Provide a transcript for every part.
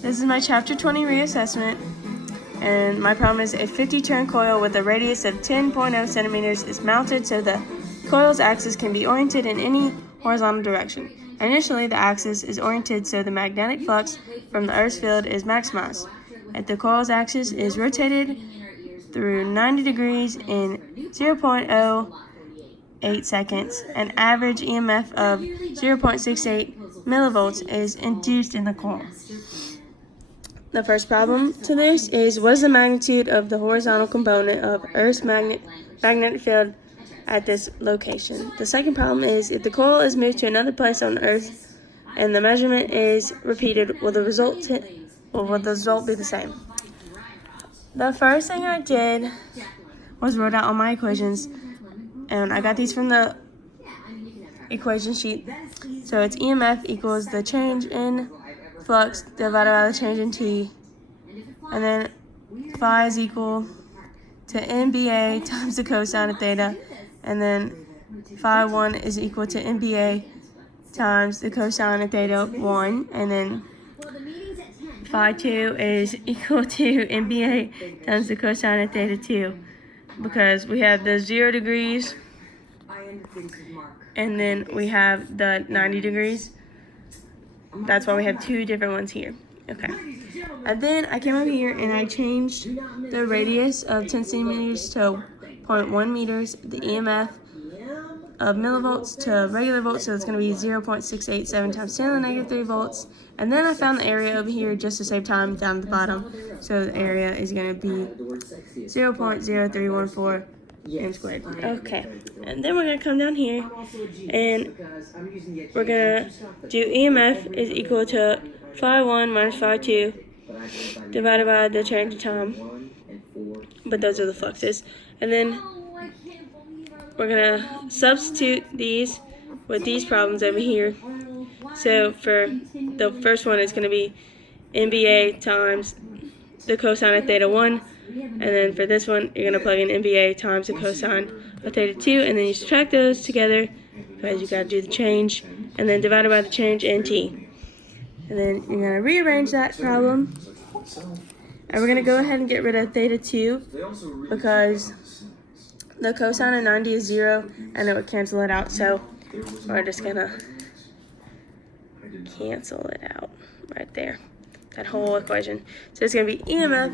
This is my Chapter 20 reassessment, and my problem is a 50-turn coil with a radius of 10.0 centimeters is mounted so the coil's axis can be oriented in any horizontal direction. Initially, the axis is oriented so the magnetic flux from the Earth's field is maximized. If the coil's axis is rotated through 90 degrees in 0.08 seconds, an average EMF of 0.68 millivolts is induced in the coil. The first problem to this is, what is the magnitude of the horizontal component of Earth's magnetic field at this location? The second problem is, if the coil is moved to another place on Earth and the measurement is repeated, will the result be the same? The first thing I did was wrote out all my equations, and I got these from the equation sheet. So it's EMF equals the change in flux divided by the change in T, and then phi is equal to NBA times the cosine of theta, and then phi 1 is equal to NBA times the cosine of theta 1, and then phi 2 is equal to NBA times the cosine of theta 2, because we have the 0 degrees and then we have the 90 degrees. That's why we have two different ones here. Okay. And then I came over here and I changed the radius of 10 centimeters to 0.1 meters, the EMF of millivolts to regular volts, so it's going to be 0.687 times 10 to the negative 3 volts. And then I found the area over here just to save time down at the bottom. So the area is going to be 0.0314 m squared. Okay, and then we're going to come down here and we're going to do EMF is equal to phi 1 minus phi 2 divided by the change in time, but those are the fluxes. And then we're going to substitute these with these problems over here. So for the first one, it's going to be NBA times the cosine of theta 1. And then for this one, you're going to plug in NBA times the cosine of theta 2. And then you subtract those together because you got to do the change. And then divided by the change in T. And then you're going to rearrange that problem. And we're going to go ahead and get rid of theta 2 because the cosine of 90 is 0 and it would cancel it out. So we're just going to cancel it out right there. That whole equation. So it's going to be EMF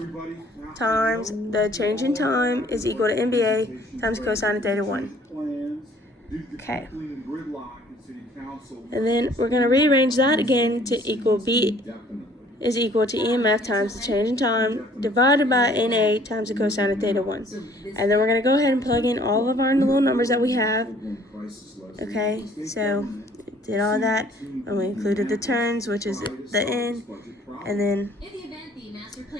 times the change in time is equal to NBA times cosine of theta 1. Okay. And then we're going to rearrange that again to equal B is equal to EMF times the change in time divided by NA times the cosine of theta 1. And then we're going to go ahead and plug in all of our little numbers that we have. Okay, so did all that, and we included the terms, which is the N, and then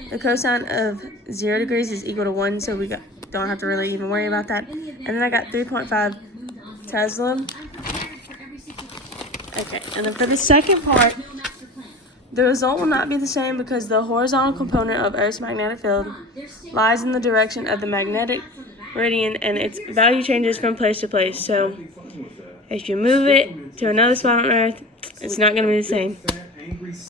the cosine of 0 degrees is equal to 1, so we don't have to really even worry about that. And then I got 3.5 Tesla. Okay, and then for the second part, the result will not be the same because the horizontal component of Earth's magnetic field lies in the direction of the magnetic meridian, and its value changes from place to place. So if you move it to another spot on Earth, it's not going to be the same.